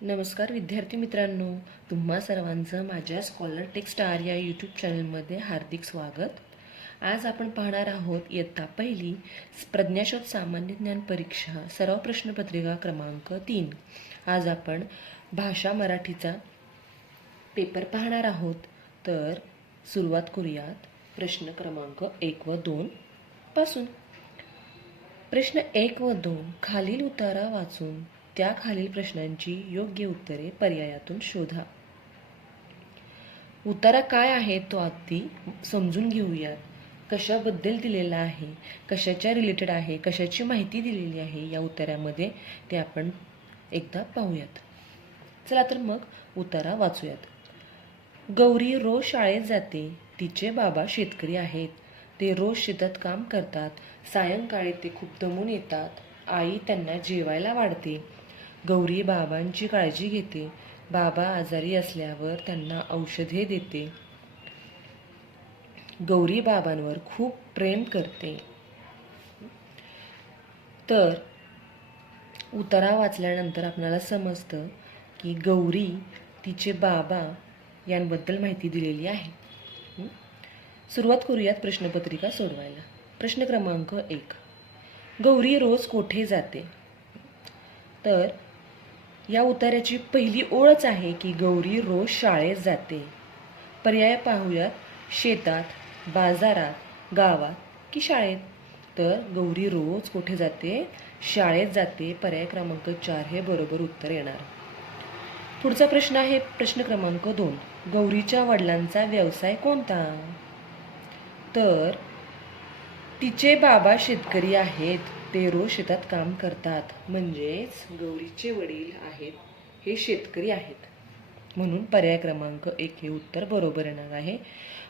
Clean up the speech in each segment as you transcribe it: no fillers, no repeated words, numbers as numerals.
नमस्कार विद्यार्थी मित्रांनो, तुम्हा सर्वांचं माझ्या स्कॉलर टेक स्टार या यूट्यूब चॅनलमध्ये हार्दिक स्वागत. आज आपण पाहणार आहोत इयत्ता पहिली प्रज्ञाशोध सामान्य ज्ञान परीक्षा सराव प्रश्नपत्रिका क्रमांक 3. आज आपण भाषा मराठीचा पेपर पाहणार आहोत. तर सुरुवात करूयात प्रश्न क्रमांक 1 व 2 पासून. प्रश्न 1 व 2 खालील उतारा वाचून त्या खालील प्रश्नांची योग्य उत्तरे पर्यायातून शोधा. उतारा काय आहे तो अगदी समजून घेऊयात. कशाबद्दल दिलेला आहे, कशाच्या रिलेटेड आहे, कशाची माहिती दिलेली आहे या उतार्यामध्ये ते आपण एकदा पाहूयात. चला तर मग उतारा वाचूयात. गौरी रोज शाळेत जाते. तिचे बाबा शेतकरी आहेत. ते रोज शेतात काम करतात. सायंकाळी ते खूप दमून येतात. आई त्यांना जेवायला वाढते. गौरी बाबांची काळजी घेते. बाबा आजारी असल्यावर त्यांना औषधे देते. गौरी बाबांवर खूप प्रेम करते. तर उतारा वाचल्यानंतर आपल्याला समजतं की गौरी तिचे बाबा यांबद्दल माहिती दिलेली आहे. सुरुवात करूयात प्रश्नपत्रिका सोडवायला. प्रश्न क्रमांक 1. गौरी रोज कोठे जाते? तर या उतार्याची पहिली ओळच आहे की गौरी रोज शाळेत जाते. पर्याय पाहूयात. शेतात, बाजारात, गावात की शाळेत. तर गौरी रोज कुठे जाते? शाळेत जाते. पर्याय क्रमांक 4 हे बरोबर उत्तर येणार. पुढचा प्रश्न आहे प्रश्न क्रमांक 2. गौरीच्या वडिलांचा व्यवसाय कोणता? तर तिचे बाबा शेतकरी आहेत. ते रोज शेतात काम करतात. म्हणजेच गौरीचे वडील आहेत हे शेतकरी आहेत. म्हणून पर्याय क्रमांक 1 हे उत्तर बरोबर येणार आहे.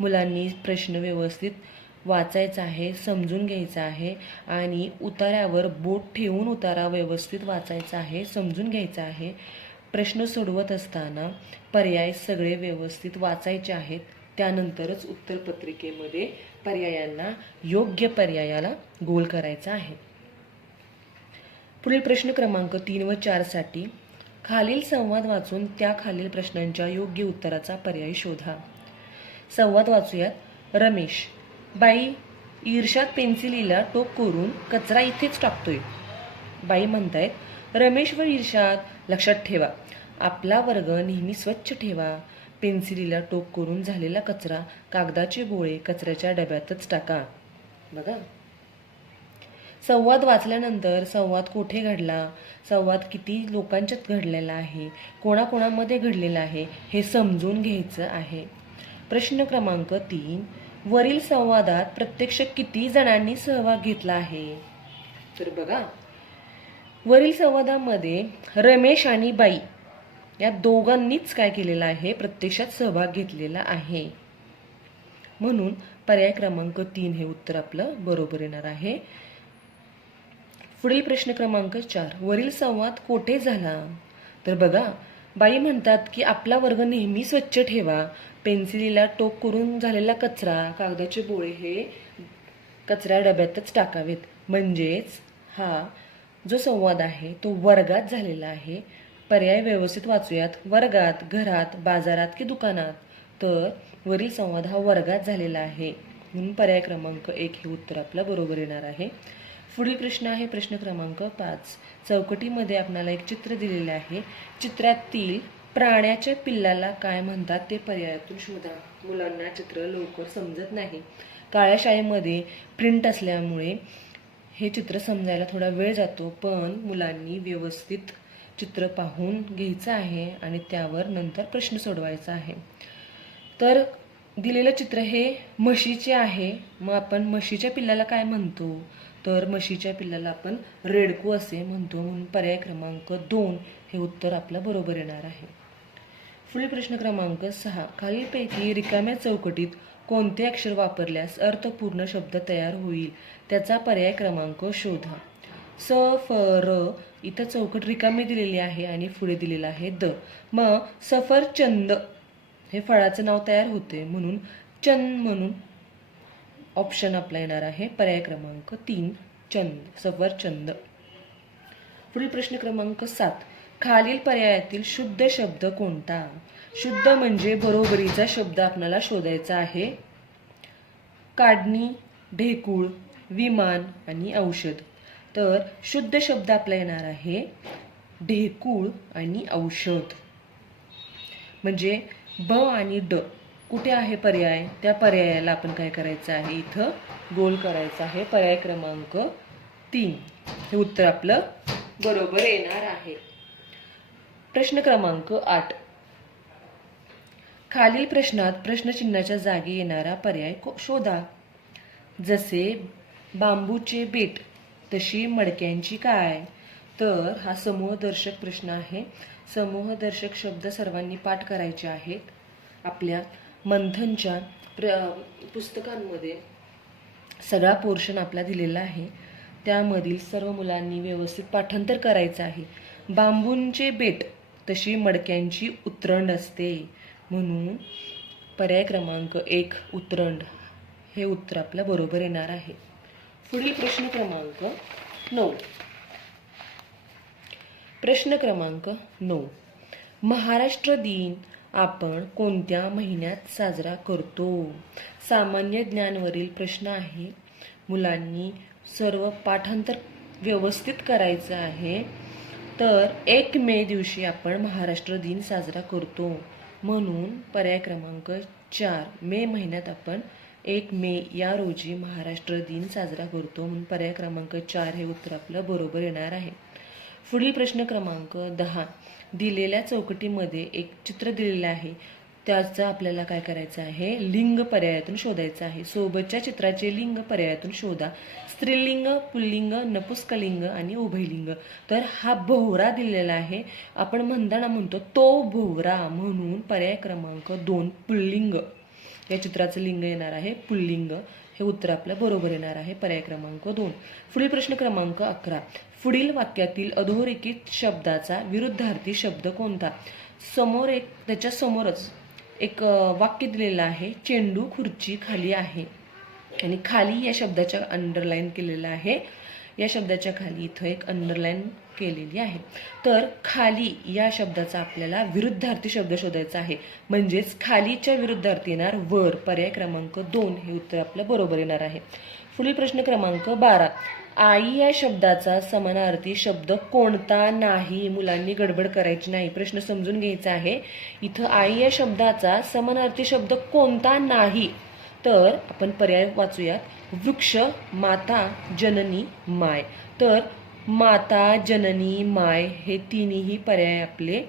मुलांनी प्रश्न व्यवस्थित वाचायचा आहे, समजून घ्यायचा आहे आणि उतार्यावर बोट ठेवून उतारा व्यवस्थित वाचायचा आहे, समजून घ्यायचा आहे. प्रश्न सोडवत असताना पर्याय सगळे व्यवस्थित वाचायचे आहेत. त्यानंतरच उत्तरपत्रिकेमध्ये पर्यायांना योग्य पर्यायाला गोल करायचा आहे. पुढील प्रश्न क्रमांक 3 व 4 साठी खालील संवाद वाचून त्या खालील प्रश्नांच्या योग्य उत्तराचा पर्याय शोधा. संवाद वाचूयात. रमेश: बाई, ईर्ष्यात पेन्सिलीला टोक करून कचरा इथेच टाकतोय. बाई म्हणतायत, रमेश व ईर्ष्यात, लक्षात ठेवा, आपला वर्ग नेहमी स्वच्छ ठेवा. पेन्सिलीला टोक करून झालेला कचरा, कागदाचे गोळे कचऱ्याच्या डब्यातच टाका. बघा. संवाद वाचल्यानंतर संवाद कोठे घडला, संवाद किती लोकांच्यात घडलेला आहे, कोणाकोणामध्ये घडलेला आहे हे समजून घ्यायचं आहे. प्रश्न क्रमांक 3. वरील संवादात प्रत्यक्ष किती जणांनी सहभाग घेतला आहे? तर बघा, वरील संवादामध्ये रमेश आणि बाई या दोघांनीच काय केलेलं आहे? प्रत्यक्षात सहभाग घेतलेला आहे. म्हणून पर्याय क्रमांक 3 हे उत्तर आपलं बरोबर येणार आहे. पुढील प्रश्न क्रमांक 4. वरील संवाद कोठे झाला? तर बघा, बाई म्हणतात की आपला वर्ग नेहमी स्वच्छ ठेवा. पेन्सिलीला टोक करून झालेला कचरा, कागदाचे बोळे हे कचरा डब्यातच टाकावेत. म्हणजेच हा जो संवाद आहे तो वर्गात झालेला आहे. पर्याय व्यवस्थित वाचूयात. वर्गात, घरात, बाजारात की दुकानात? तर वरील संवाद हा वर्गात झालेला आहे. म्हणून पर्याय क्रमांक 1 हे उत्तर आपलं बरोबर येणार आहे. पुढील प्रश्न आहे प्रश्न क्रमांक 5. चौकटीमध्ये आपल्याला एक चित्र दिलेले आहे. चित्रातील प्राण्याच्या पिल्लाला काय म्हणतात ते पर्यायातून शोधा. मुलांना चित्र लवकर समजत नाही. काळ्या शाळेमध्ये प्रिंट असल्यामुळे हे चित्र समजायला थोडा वेळ जातो, पण मुलांनी व्यवस्थित चित्र पाहून घ्यायचं आहे आणि त्यावर नंतर प्रश्न सोडवायचा आहे. तर दिलेलं चित्र हे म्हशीचे आहे. मग आपण म्हशीच्या पिल्लाला काय म्हणतो? तर म्हशीच्या पिल्लाला आपण रेडकू असे म्हणतो. म्हणून पर्याय क्रमांक 2 हे उत्तर आपलं बरोबर येणार आहे. पुढील प्रश्न क्रमांक 6. खालीलपैकी रिकाम्या चौकटीत कोणते अक्षर वापरल्यास अर्थपूर्ण शब्द तयार होईल त्याचा पर्याय क्रमांक शोधा. स, फ, र इथं चौकट रिकामी दिलेली आहे आणि पुढे दिलेला आहे द. मग सफरचंद हे फळाचं नाव तयार होते. म्हणून चंद म्हणून ऑप्शन आपला येणार आहे. पर्याय क्रमांक 3 चंद, सफरचंद. पुढील प्रश्न क्रमांक 7. खालील पर्यायातील शुद्ध शब्द कोणता? शुद्ध म्हणजे बरोबरीचा शब्द आपल्याला शोधायचा आहे. काढणी, ढेकूळ, विमान आणि औषध. तर शुद्ध शब्द आपला येणार आहे ढेकूळ आणि औषध. म्हणजे ब आणि ड कुठे आहे पर्याय, त्या पर्यायाला आपण काय करायचं आहे, इथं गोल करायचं आहे. पर्याय क्रमांक 3 हे उत्तर आपलं बरोबर येणार आहे. प्रश्न क्रमांक 8. खालील प्रश्नात प्रश्नचिन्हाच्या जागी येणारा पर्याय शोधा. जसे बांबूचे बेट तशी मडक्यांची काय. तर हा समूहदर्शक प्रश्न आहे. समूहदर्शक शब्द सर्वांनी पाठ करायचे आहेत. आपल्या मंथनच्या पुस्तकांमध्ये सगळा पोर्शन आपला दिलेला आहे. त्यामधील सर्व मुलांनी व्यवस्थित पाठांतर करायचं आहे. बांबूंचे बेट तशी मडक्यांची उतरंड असते. म्हणून पर्याय क्रमांक 1 उतरंड हे उत्तर आपलं बरोबर येणार आहे. पुढील प्रश्न क्रमांक 9. प्रश्न क्रमांक 9. महाराष्ट्र दिन आपण कोणत्या महिन्यात साजरा करतो? सामान्य ज्ञानवरील प्रश्न आहे. मुलांनी सर्व पाठांतर व्यवस्थित करायचं आहे. तर 1 मे दिवशी आपण महाराष्ट्र दिन साजरा करतो. म्हणून पर्याय क्रमांक 4 मे महिन्यात आपण 1 मे या रोजी महाराष्ट्र दिन साजरा करतो. म्हणून पर्याय क्रमांक 4 हे उत्तर आपलं बरोबर येणार आहे. पुढील प्रश्न क्रमांक 10. दिलेल्या चौकटीमध्ये एक चित्र दिलेलं आहे. त्याचं आपल्याला काय करायचं आहे, लिंग पर्यायातून शोधायचं आहे. सोबतच्या चित्राचे लिंग पर्यायातून शोधा. स्त्रीलिंग, पुल्लिंग, नपुंसकलिंग आणि उभयलिंग. तर हा भोवरा दिलेला आहे. आपण म्हणताना म्हणतो तो भोवरा. म्हणून पर्याय क्रमांक 2 पुल्लिंग या चित्राचं लिंग येणार आहे पुल्लिंग. हे उत्तर आपलं बरोबर येणार आहे. पर्याय क्रमांक 2. पुढील प्रश्न क्रमांक 11. पुढील वाक्यातील अधोरेखित शब्दाचा विरुद्धार्थी शब्द कोणता? त्याच्या समोरच एक वाक्य दिलेलं आहे. चेंडू खुर्ची खाली आहे. आणि खाली या शब्दाच्या अंडरलाईन केलेलं आहे. या शब्दाच्या खाली इथं एक अंडरलाईन केलेली आहे. तर खाली या शब्दाचा आपल्याला विरुद्धार्थी शब्द शोधायचा आहे. म्हणजेच खालीच्या विरुद्धार्थी येणार वर. पर्याय क्रमांक 2 हे उत्तर आपलं बरोबर येणार आहे. पुढील प्रश्न क्रमांक 12. आई या शब्दाचा समानार्थी शब्द कोणता नाही? मुलांनी गडबड करायची नाही. प्रश्न समजून घ्यायचा आहे. इथं आई या शब्दाचा समानार्थी शब्द कोणता नाही? तर आपण पर्याय वाचूयात. वृक्ष, माता, जननी, माय. तर माता, जननी, माय हे तिन्ही पर्याय आपले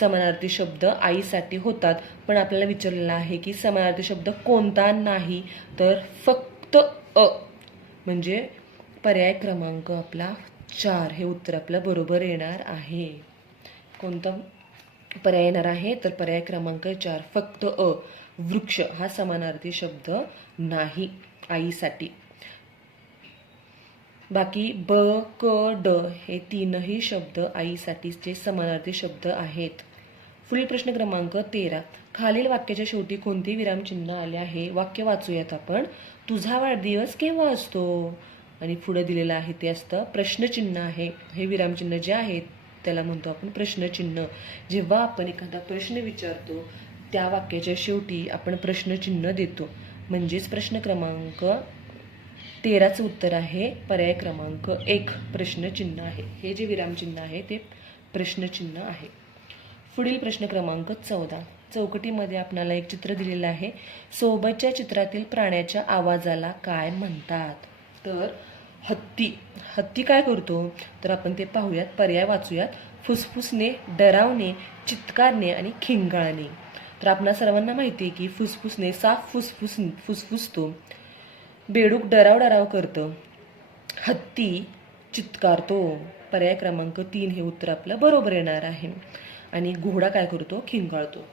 समानार्थी शब्द आईसाठी होतात. पण आपल्याला विचारलेलं आहे की समानार्थी शब्द कोणता नाही? तर फक्त अ. म्हणजे पर्याय क्रमांक आपला 4 हे उत्तर आपलं बरोबर येणार आहे. कोणता पर्याय येणार आहे? तर पर्याय क्रमांक 4 फक्त अ. वृक्ष हा समानार्थी शब्द नाही आईसाठी. बाकी ब, क, ड हे तीनही शब्द आईसाठीचे समानार्थी शब्द आहेत. पुढील प्रश्न क्रमांक 13. खालील वाक्याच्या शेवटी कोणते विरामचिन्ह आले आहे? वाक्य वाचूयात आपण. तुझा वाढदिवस केव्हा असतो? आणि पुढे दिलेलं आहे ते असतं प्रश्नचिन्ह आहे. हे विरामचिन्ह जे आहेत त्याला म्हणतो आपण प्रश्नचिन्ह. जेव्हा आपण एखादा प्रश्न विचारतो त्या वाक्याच्या शेवटी आपण प्रश्नचिन्ह देतो. म्हणजेच प्रश्न क्रमांक 13चं उत्तर आहे पर्याय क्रमांक 1 प्रश्नचिन्ह आहे. हे जे विरामचिन्ह आहे ते प्रश्नचिन्ह आहे. पुढील प्रश्न क्रमांक 14. चौकटीमध्ये आपल्याला एक चित्र दिलेलं आहे. सोबतच्या चित्रातील प्राण्याच्या आवाजाला काय म्हणतात? तर हत्ती. हत्ती काय करतो? तर आपण ते पाहूयात. पर्याय वाचूयात. फुसफुसणे, डरावणे, चित्कारणे आणि खिंगाळणे. तर आपणा सर्वांना माहिती आहे की फुसफुसणे साफ फुसफुसतो. बेडूक डराव करतं. हत्ती चित्कारतो. पर्याय क्रमांक 3 हे उत्तर आपलं बरोबर येणार आहे. आणि घोडा काय करतो? खिंगाळतो.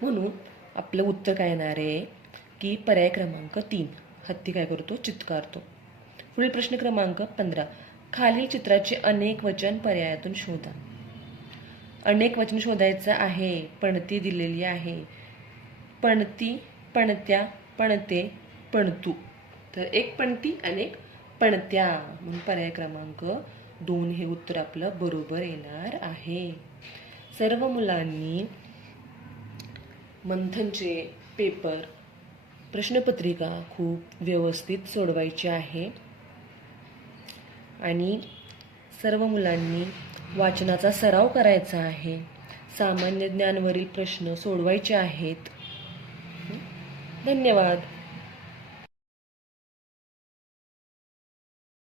म्हणून आपलं उत्तर काय येणार आहे की पर्याय क्रमांक 3 हत्ती काय करतो? चित्कारतो. पुढील प्रश्न क्रमांक 15. खालील चित्राचे अनेक वचन पर्यायातून शोधा. अनेक वचन शोधायचं आहे. पणती दिलेली आहे. पणती, पणत्या, पणते, पणतू. तर एक पणती अनेक पणत्या. म्हणून पर्याय क्रमांक 2 हे उत्तर आपलं बरोबर येणार आहे. सर्व मुलांनी मंथनचे पेपर प्रश्नपत्रिका खूप व्यवस्थित सोडवायची आहे आणि सर्व मुलांनी वाचनाचा सराव करायचा आहे. सामान्य ज्ञानवरील प्रश्न सोडवायचे आहेत. धन्यवाद.